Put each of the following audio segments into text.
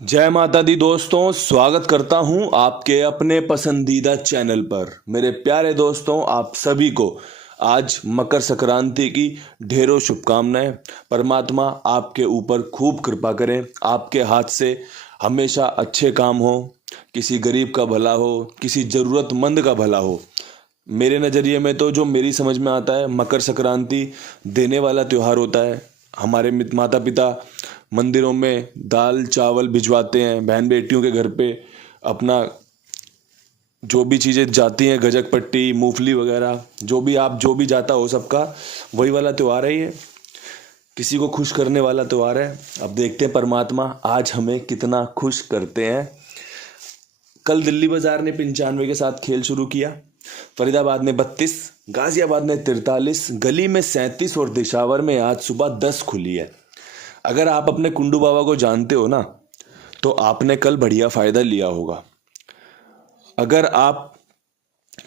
जय माता दी दोस्तों, स्वागत करता हूं आपके अपने पसंदीदा चैनल पर। मेरे प्यारे दोस्तों, आप सभी को आज मकर संक्रांति की ढेरों शुभकामनाएं। परमात्मा आपके ऊपर खूब कृपा करें, आपके हाथ से हमेशा अच्छे काम हो, किसी गरीब का भला हो, किसी ज़रूरतमंद का भला हो। मेरे नज़रिए में तो जो मेरी समझ में आता है, मकर संक्रांति देने वाला त्यौहार होता है। हमारे माता पिता मंदिरों में दाल चावल भिजवाते हैं, बहन बेटियों के घर पे अपना जो भी चीज़ें जाती हैं, गजक पट्टी मूंगफली वगैरह, जो भी जाता हो सबका वही वाला त्यौहार है ये। किसी को खुश करने वाला त्यौहार है। अब देखते हैं परमात्मा आज हमें कितना खुश करते हैं। कल दिल्ली बाजार ने 95 के साथ खेल शुरू किया। फरीदाबाद ने 32, गाजियाबाद ने 43, गली में 37 और दिशावर में आज सुबह 10 खुली है। अगर आप अपने कुंडू बाबा को जानते हो ना, तो आपने कल बढ़िया फायदा लिया होगा। अगर आप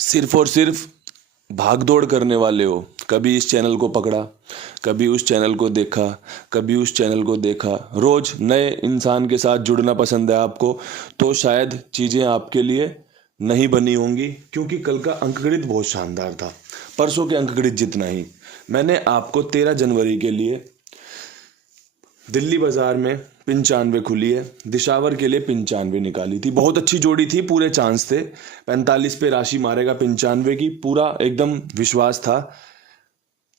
सिर्फ और सिर्फ भाग दौड़ करने वाले हो, कभी इस चैनल को पकड़ा, कभी उस चैनल को देखा, कभी उस चैनल को देखा, रोज नए इंसान के साथ जुड़ना पसंद है आपको, तो शायद चीज़ें आपके लिए नहीं बनी होंगी। क्योंकि कल का अंकगणित बहुत शानदार था, परसों के अंकगणित जितना ही। मैंने आपको 13 जनवरी के लिए दिल्ली बाजार में 95 खुली है, दिशावर के लिए 95 निकाली थी। बहुत अच्छी जोड़ी थी, पूरे चांस थे। 45 पे राशि मारेगा 95 की, पूरा एकदम विश्वास था।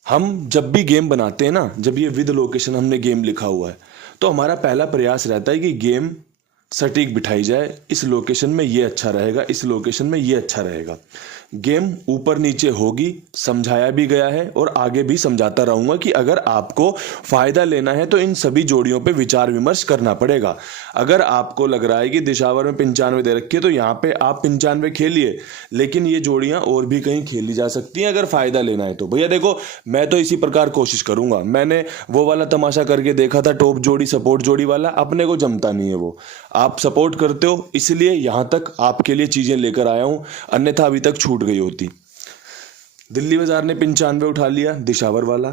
हम जब भी गेम बनाते हैं ना, जब ये विद लोकेशन हमने गेम लिखा हुआ है, तो हमारा पहला प्रयास रहता है कि गेम सटीक बिठाई जाए। इस लोकेशन में ये अच्छा रहेगा, इस लोकेशन में ये अच्छा रहेगा। गेम ऊपर नीचे होगी, समझाया भी गया है और आगे भी समझाता रहूंगा कि अगर आपको फायदा लेना है तो इन सभी जोड़ियों पे विचार विमर्श करना पड़ेगा। अगर आपको लग रहा है कि दिशावर में 95 दे रखी है तो यहाँ पे आप 95 खेलिए, लेकिन ये जोड़ियां और भी कहीं खेली जा सकती हैं अगर फायदा लेना है तो। भैया देखो, मैं तो इसी प्रकार कोशिश करूंगा। मैंने वो वाला तमाशा करके देखा था, टॉप जोड़ी सपोर्ट जोड़ी वाला, अपने को जमता नहीं है वो। आप सपोर्ट करते हो इसलिए यहां तक आपके लिए चीजें लेकर आया हूं, अन्यथा अभी तक छूट गई होती। दिल्ली बाजार ने 95 उठा लिया, दिशावर वाला।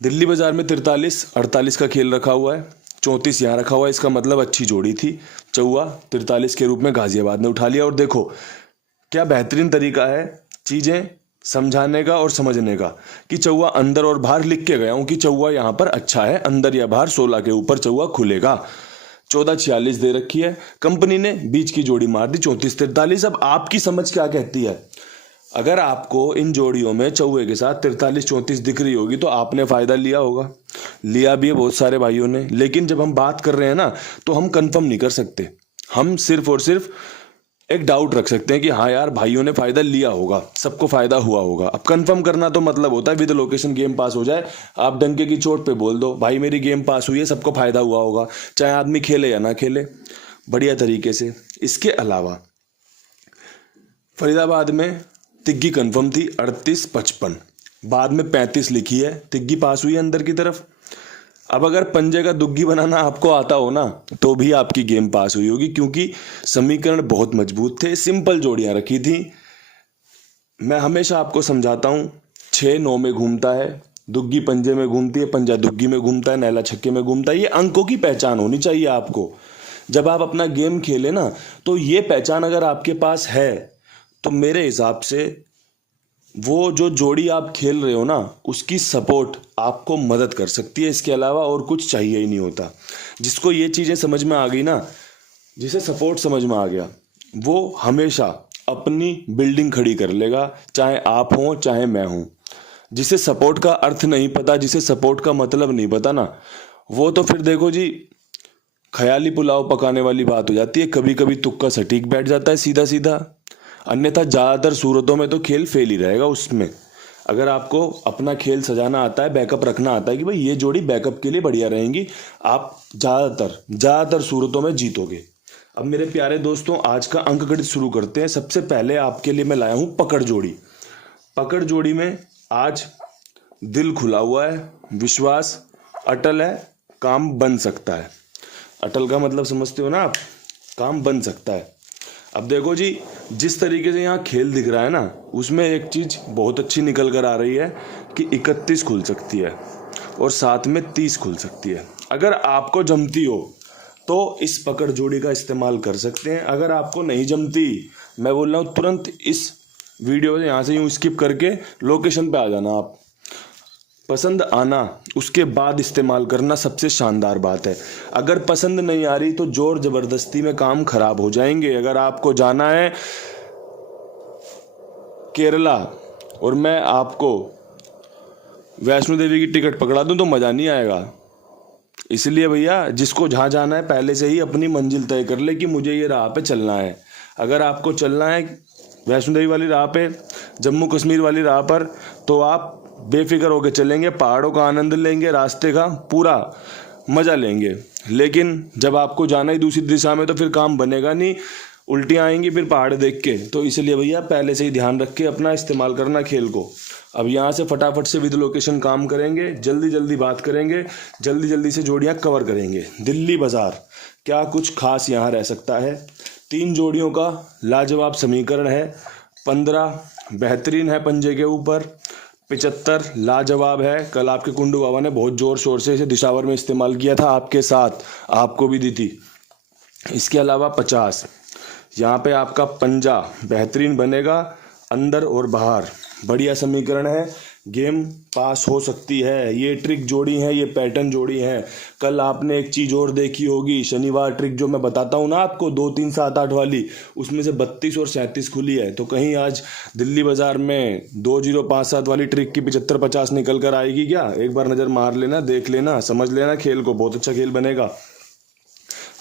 दिल्ली बाजार में 43 48 का खेल रखा हुआ है, 34 यहां रखा हुआ है। इसका मतलब अच्छी जोड़ी थी। चौवा 43 के रूप में गाजियाबाद ने उठा लिया। और देखो क्या बेहतरीन तरीका है चीजें समझाने का और समझने का, कि चौवा अंदर और बाहर लिख के गया हूं कि चौवा यहां पर अच्छा है, अंदर या बाहर 16 के ऊपर चौवा खुलेगा। 14-46 दे रखी है, कंपनी ने बीच की जोड़ी मार दी 34-43। अब आपकी समझ क्या कहती है? अगर आपको इन जोड़ियों में चौवे के साथ 43-34 दिख रही होगी तो आपने फायदा लिया होगा। लिया भी है बहुत सारे भाइयों ने, लेकिन जब हम बात कर रहे हैं ना, तो हम कंफर्म नहीं कर सकते। हम सिर्फ और सिर्फ एक डाउट रख सकते हैं कि हाँ यार, भाइयों ने फायदा लिया होगा, सबको फायदा हुआ होगा। अब कंफर्म करना तो मतलब होता है विद लोकेशन गेम पास हो जाए, आप डंके की चोट पे बोल दो भाई मेरी गेम पास हुई है, सबको फायदा हुआ होगा, चाहे आदमी खेले या ना खेले, बढ़िया तरीके से। इसके अलावा फरीदाबाद में तिग्गी कंफर्म थी 38-55, बाद में 35 लिखी है, तिग्गी पास हुई है अंदर की तरफ। अब अगर पंजे का दुग्गी बनाना आपको आता हो ना, तो भी आपकी गेम पास हुई होगी, क्योंकि समीकरण बहुत मजबूत थे, सिंपल जोड़ियां रखी थी। मैं हमेशा आपको समझाता हूं, 6-9 में घूमता है, दुग्गी पंजे में घूमती है, पंजा दुग्गी में घूमता है, नैला छक्के में घूमता है। ये अंकों की पहचान होनी चाहिए आपको। जब आप अपना गेम खेले ना, तो ये पहचान अगर आपके पास है, तो मेरे हिसाब से वो जो जोड़ी आप खेल रहे हो ना, उसकी सपोर्ट आपको मदद कर सकती है। इसके अलावा और कुछ चाहिए ही नहीं होता। जिसको ये चीज़ें समझ में आ गई ना, जिसे सपोर्ट समझ में आ गया, वो हमेशा अपनी बिल्डिंग खड़ी कर लेगा, चाहे आप हो चाहे मैं हूं। जिसे सपोर्ट का अर्थ नहीं पता, जिसे सपोर्ट का मतलब नहीं पता ना, वो तो फिर देखो जी, ख्याली पुलाव पकाने वाली बात हो जाती है। कभी कभी तुक्का सटीक बैठ जाता है सीधा सीधा, अन्यथा ज़्यादातर सूरतों में तो खेल फेल ही रहेगा उसमें। अगर आपको अपना खेल सजाना आता है, बैकअप रखना आता है कि भाई ये जोड़ी बैकअप के लिए बढ़िया रहेंगी, आप ज़्यादातर सूरतों में जीतोगे। अब मेरे प्यारे दोस्तों, आज का अंकगणित शुरू करते हैं। सबसे पहले आपके लिए मैं लाया हूँ पकड़ जोड़ी। पकड़ जोड़ी में आज दिल खुला हुआ है, विश्वास अटल है, काम बन सकता है। अटल का मतलब समझते हो ना आप, काम बन सकता है। अब देखो जी, जिस तरीके से यहाँ खेल दिख रहा है ना, उसमें एक चीज बहुत अच्छी निकल कर आ रही है कि 31 खुल सकती है और साथ में 30 खुल सकती है। अगर आपको जमती हो तो इस पकड़ जोड़ी का इस्तेमाल कर सकते हैं। अगर आपको नहीं जमती, मैं बोल रहा हूँ तुरंत इस वीडियो से यहाँ से यूँ स्किप करके लोकेशन पे आ जाना आप। पसंद आना उसके बाद इस्तेमाल करना सबसे शानदार बात है। अगर पसंद नहीं आ रही तो जोर जबरदस्ती में काम खराब हो जाएंगे। अगर आपको जाना है केरला और मैं आपको वैष्णो देवी की टिकट पकड़ा दूं तो मज़ा नहीं आएगा। इसलिए भैया जिसको जहाँ जाना है पहले से ही अपनी मंजिल तय कर ले कि मुझे ये राह पे चलना है। अगर आपको चलना है वैष्णो देवी वाली राह पे, जम्मू कश्मीर वाली राह पर, तो आप बेफिक्र होकर चलेंगे, पहाड़ों का आनंद लेंगे, रास्ते का पूरा मज़ा लेंगे। लेकिन जब आपको जाना ही दूसरी दिशा में तो फिर काम बनेगा नहीं, उल्टियाँ आएंगी फिर पहाड़ देख के। तो इसलिए भैया पहले से ही ध्यान रख के अपना इस्तेमाल करना खेल को। अब यहाँ से फटाफट से विद लोकेशन काम करेंगे, जल्दी जल्दी बात करेंगे, जल्दी जल्दी से जोड़ियाँ कवर करेंगे। दिल्ली बाज़ार, क्या कुछ खास यहाँ रह सकता है। 3 जोड़ियों का लाजवाब समीकरण है। 15 बेहतरीन है पंजे के ऊपर, 75 लाजवाब है। कल आपके कुंडू बाबा ने बहुत ज़ोर शोर से इसे दिशावर में इस्तेमाल किया था, आपके साथ आपको भी दी थी। इसके अलावा 50 यहाँ पे आपका पंजा बेहतरीन बनेगा, अंदर और बाहर बढ़िया समीकरण है। गेम पास हो सकती है। ये ट्रिक जोड़ी है, ये पैटर्न जोड़ी है। कल आपने एक चीज़ और देखी होगी, शनिवार ट्रिक जो मैं बताता हूँ ना आपको 2 3 7 8 वाली, उसमें से 32 और 37 खुली है। तो कहीं आज दिल्ली बाज़ार में 2 0 5 7 वाली ट्रिक की 75 50 निकल कर आएगी क्या? एक बार नज़र मार लेना, देख लेना, समझ लेना खेल को, बहुत अच्छा खेल बनेगा।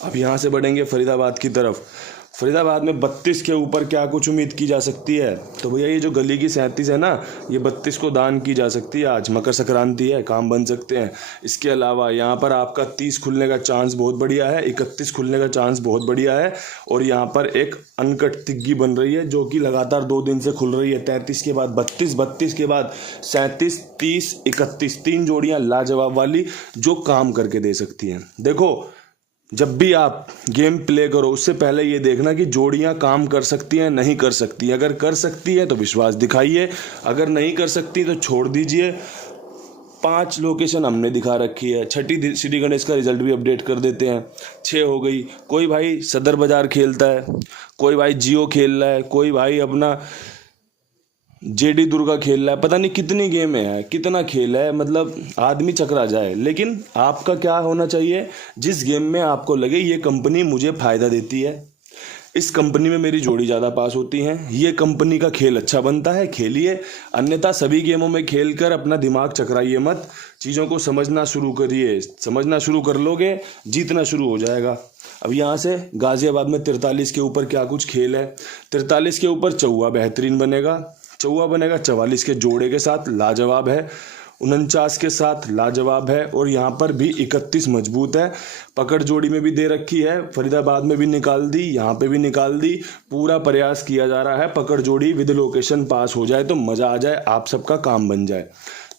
अब यहाँ से बढ़ेंगे फरीदाबाद की तरफ। फरीदाबाद में 32 के ऊपर क्या कुछ उम्मीद की जा सकती है? तो भैया ये जो गली की 37 है ना, ये 32 को दान की जा सकती है। आज मकर संक्रांति है, काम बन सकते हैं। इसके अलावा यहाँ पर आपका 30 खुलने का चांस बहुत बढ़िया है, 31 खुलने का चांस बहुत बढ़िया है। और यहाँ पर एक अनकट तिग्गी बन रही है जो कि लगातार 2 दिन से खुल रही है। 33 के बाद 32, 32 के बाद 37, 30, 31, 3 जोड़ियाँ लाजवाब वाली जो काम करके दे सकती हैं। देखो, जब भी आप गेम प्ले करो उससे पहले ये देखना कि जोड़ियां काम कर सकती हैं नहीं कर सकती। अगर कर सकती है तो विश्वास दिखाइए, अगर नहीं कर सकती तो छोड़ दीजिए। 5 लोकेशन हमने दिखा रखी है। 6ठी सिटी गणेश का रिजल्ट भी अपडेट कर देते हैं। 6 हो गई। कोई भाई सदर बाजार खेलता है, कोई भाई जियो खेल रहा है, कोई भाई अपना जेडी दुर्गा खेल रहा है। पता नहीं कितनी गेम है, कितना खेल है, मतलब आदमी चकरा जाए। लेकिन आपका क्या होना चाहिए, जिस गेम में आपको लगे ये कंपनी मुझे फ़ायदा देती है, इस कंपनी में मेरी जोड़ी ज़्यादा पास होती हैं, ये कंपनी का खेल अच्छा बनता है, खेलिए। अन्यथा सभी गेमों में खेलकर अपना दिमाग चकराइए मत, चीज़ों को समझना शुरू करिए। समझना शुरू कर लोगे, जीतना शुरू हो जाएगा। अब यहाँ से गाज़ियाबाद में 43 के ऊपर क्या कुछ खेल है। 43 के ऊपर चौवा बेहतरीन बनेगा, चौवा बनेगा 44 के जोड़े के साथ, लाजवाब है। 49 के साथ लाजवाब है। और यहाँ पर भी 31 मजबूत है। पकड़ जोड़ी में भी दे रखी है, फरीदाबाद में भी निकाल दी, यहाँ पे भी निकाल दी। पूरा प्रयास किया जा रहा है पकड़ जोड़ी विद लोकेशन पास हो जाए तो मज़ा आ जाए, आप सबका काम बन जाए।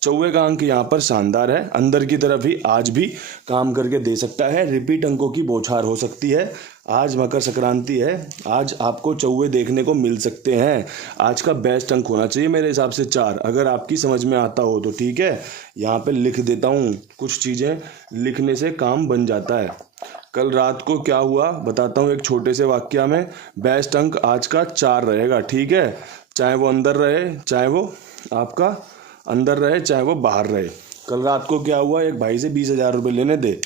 चौवे का अंक यहाँ पर शानदार है, अंदर की तरफ ही आज भी काम करके दे सकता है। रिपीट अंकों की बौछार हो सकती है। आज मकर संक्रांति है, आज आपको चौवे देखने को मिल सकते हैं। आज का बेस्ट अंक होना चाहिए मेरे हिसाब से 4। अगर आपकी समझ में आता हो तो ठीक है, यहाँ पे लिख देता हूँ। कुछ चीज़ें लिखने से काम बन जाता है। कल रात को क्या हुआ बताता हूँ एक छोटे से वाक्य में। बेस्ट अंक आज का 4 रहेगा, ठीक है, चाहे वो अंदर रहे, चाहे वो आपका अंदर रहे, चाहे वो बाहर रहे। कल रात को क्या हुआ, एक भाई से 20,000 रुपये लेने दे।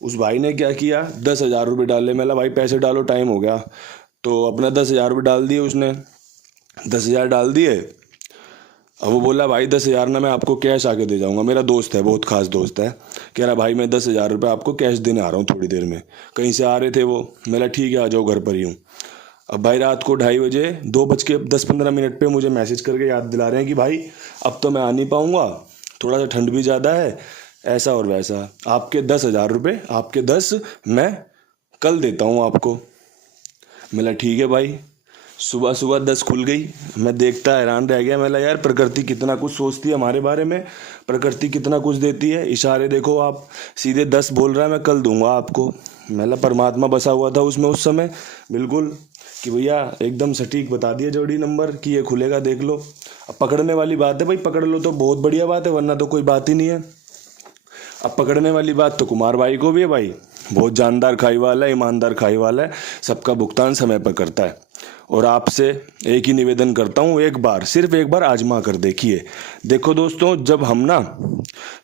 उस भाई ने क्या किया, 10,000 रुपये डाले। मैंने भाई पैसे डालो, टाइम हो गया। तो अपना 10,000 रुपये डाल दिए उसने, 10,000 डाल दिए। अब वो बोला भाई 10,000 ना मैं आपको कैश आके दे जाऊंगा। मेरा दोस्त है, बहुत खास दोस्त है। कह रहा भाई मैं 10,000 रुपये आपको कैश देने आ रहा हूँ थोड़ी देर में। कहीं से आ रहे थे वो। मैंने ठीक है आ जाओ, घर पर ही हूँ। अब भाई रात को 2:30 बजे 2:10-15 पे मुझे मैसेज करके याद दिला रहे हैं कि भाई अब तो मैं आ नहीं पाऊँगा, थोड़ा सा ठंड भी ज़्यादा है, ऐसा और वैसा। आपके 10,000 रुपये, आपके 10 मैं कल देता हूँ आपको। मैंने ठीक है भाई। सुबह सुबह 10 खुल गई। मैं देखता हैरान रह गया। मैंने यार प्रकृति कितना कुछ सोचती है हमारे बारे में, प्रकृति कितना कुछ देती है। इशारे देखो आप, सीधे 10 बोल रहा है मैं कल दूंगा आपको। मैंने परमात्मा बसा हुआ था उसमें उस समय बिल्कुल, कि भैया एकदम सटीक बता दिया जोड़ी नंबर कि ये खुलेगा, देख लो। अब पकड़ने वाली बात है भाई, पकड़ लो तो बहुत बढ़िया बात है, वरना तो कोई बात ही नहीं है। अब पकड़ने वाली बात तो कुमार भाई को भी है भाई, बहुत जानदार खाई वाला है, ईमानदार खाई वाला है, सबका भुगतान समय पर करता है। और आपसे एक ही निवेदन करता हूँ, एक बार, सिर्फ एक बार आजमा कर देखिए। देखो दोस्तों, जब हम ना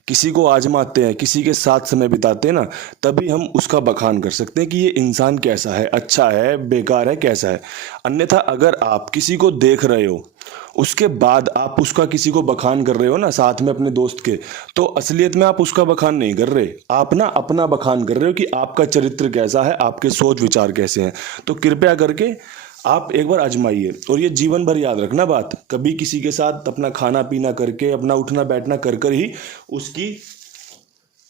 किसी को आजमाते हैं, किसी के साथ समय बिताते हैं ना, तभी हम उसका बखान कर सकते हैं कि ये इंसान कैसा है, अच्छा है, बेकार है, कैसा है। अन्यथा अगर आप किसी को देख रहे हो, उसके बाद आप उसका किसी को बखान कर रहे हो ना, साथ में अपने दोस्त के, तो असलियत में आप उसका बखान नहीं कर रहे, आप ना अपना बखान कर रहे हो कि आपका चरित्र कैसा है, आपके सोच विचार कैसे हैं। तो कृपया करके आप एक बार आजमाइए, और ये जीवन भर याद रखना बात, कभी किसी के साथ अपना खाना पीना करके, अपना उठना बैठना कर कर ही उसकी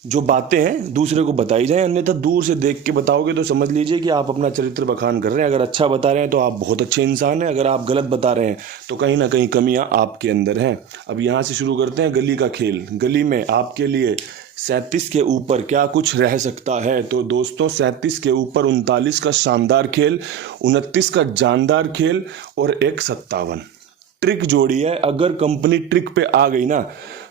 जो बातें हैं दूसरे को बताई जाए, अन्यथा दूर से देख के बताओगे तो समझ लीजिए कि आप अपना चरित्र बखान कर रहे हैं। अगर अच्छा बता रहे हैं तो आप बहुत अच्छे इंसान हैं, अगर आप गलत बता रहे हैं तो कहीं ना कहीं कमियां आपके अंदर हैं। अब यहाँ से शुरू करते हैं गली का खेल। गली में आपके लिए 37 के ऊपर क्या कुछ रह सकता है? तो दोस्तों, 37 के ऊपर 39 का शानदार खेल, 29 का जानदार खेल और एक 57 ट्रिक जोड़ी है। अगर कंपनी ट्रिक पे आ गई ना,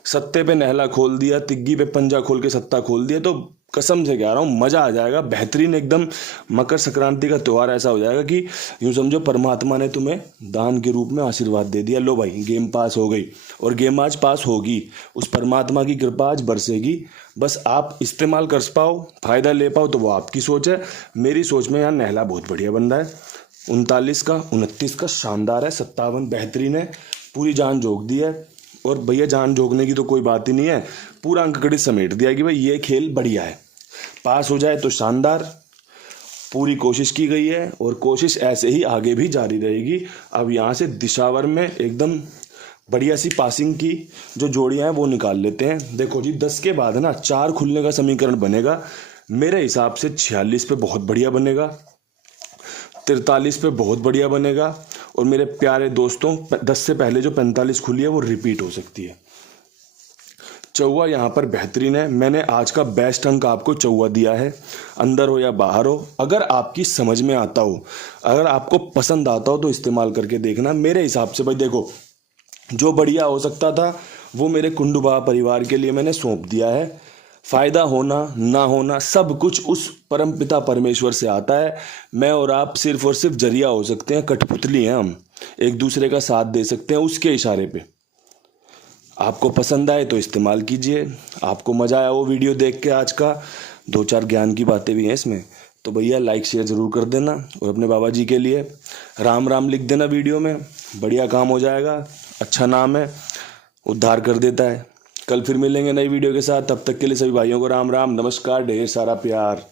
सत्ते पे नहला खोल दिया, तिग्गी पे पंजा खोल के सत्ता खोल दिया, तो कसम से कह रहा हूँ मजा आ जाएगा, बेहतरीन एकदम। मकर संक्रांति का त्यौहार ऐसा हो जाएगा कि यूं समझो परमात्मा ने तुम्हें दान के रूप में आशीर्वाद दे दिया, लो भाई गेम पास हो गई। और गेम आज पास होगी, उस परमात्मा की कृपा आज बरसेगी। बस आप इस्तेमाल कर पाओ, फायदा ले पाओ, तो वो आपकी सोच है। मेरी सोच में यार नहला बहुत बढ़िया बन रहा है। 39 का 29 का शानदार है, 57 बेहतरीन है, पूरी जान झोंक दी है। और भैया जान झोंकने की तो कोई बात ही नहीं है, पूरा अंक गणित समेट दिया कि भाई ये खेल बढ़िया है, पास हो जाए तो शानदार। पूरी कोशिश की गई है और कोशिश ऐसे ही आगे भी जारी रहेगी। अब यहाँ से दिशावर में एकदम बढ़िया सी पासिंग की जो जोड़ियाँ हैं वो निकाल लेते हैं। देखो जी, 10 के बाद ना 4 खुलने का समीकरण बनेगा। मेरे हिसाब से 46 पे बहुत बढ़िया बनेगा, 43 पे बहुत बढ़िया बनेगा, और मेरे प्यारे दोस्तों 10 से पहले जो 45 खुली है वो रिपीट हो सकती है। चौवा यहाँ पर बेहतरीन है। मैंने आज का बेस्ट अंक आपको चौवा दिया है, अंदर हो या बाहर हो। अगर आपकी समझ में आता हो, अगर आपको पसंद आता हो तो इस्तेमाल करके देखना। मेरे हिसाब से भाई देखो, जो बढ़िया हो सकता था वो मेरे कुंडुबा परिवार के लिए मैंने सौंप दिया है। फायदा होना ना होना सब कुछ उस परमपिता परमेश्वर से आता है। मैं और आप सिर्फ और सिर्फ जरिया हो सकते हैं, कठपुतली हैं हम, एक दूसरे का साथ दे सकते हैं उसके इशारे पे। आपको पसंद आए तो इस्तेमाल कीजिए। आपको मज़ा आया वो वीडियो देख के, आज का 2-4 ज्ञान की बातें भी हैं इसमें, तो भैया लाइक शेयर ज़रूर कर देना। और अपने बाबा जी के लिए राम राम लिख देना वीडियो में, बढ़िया काम हो जाएगा। अच्छा नाम है, उद्धार कर देता है। कल फिर मिलेंगे नई वीडियो के साथ, तब तक के लिए सभी भाइयों को राम राम, नमस्कार, ढेर सारा प्यार।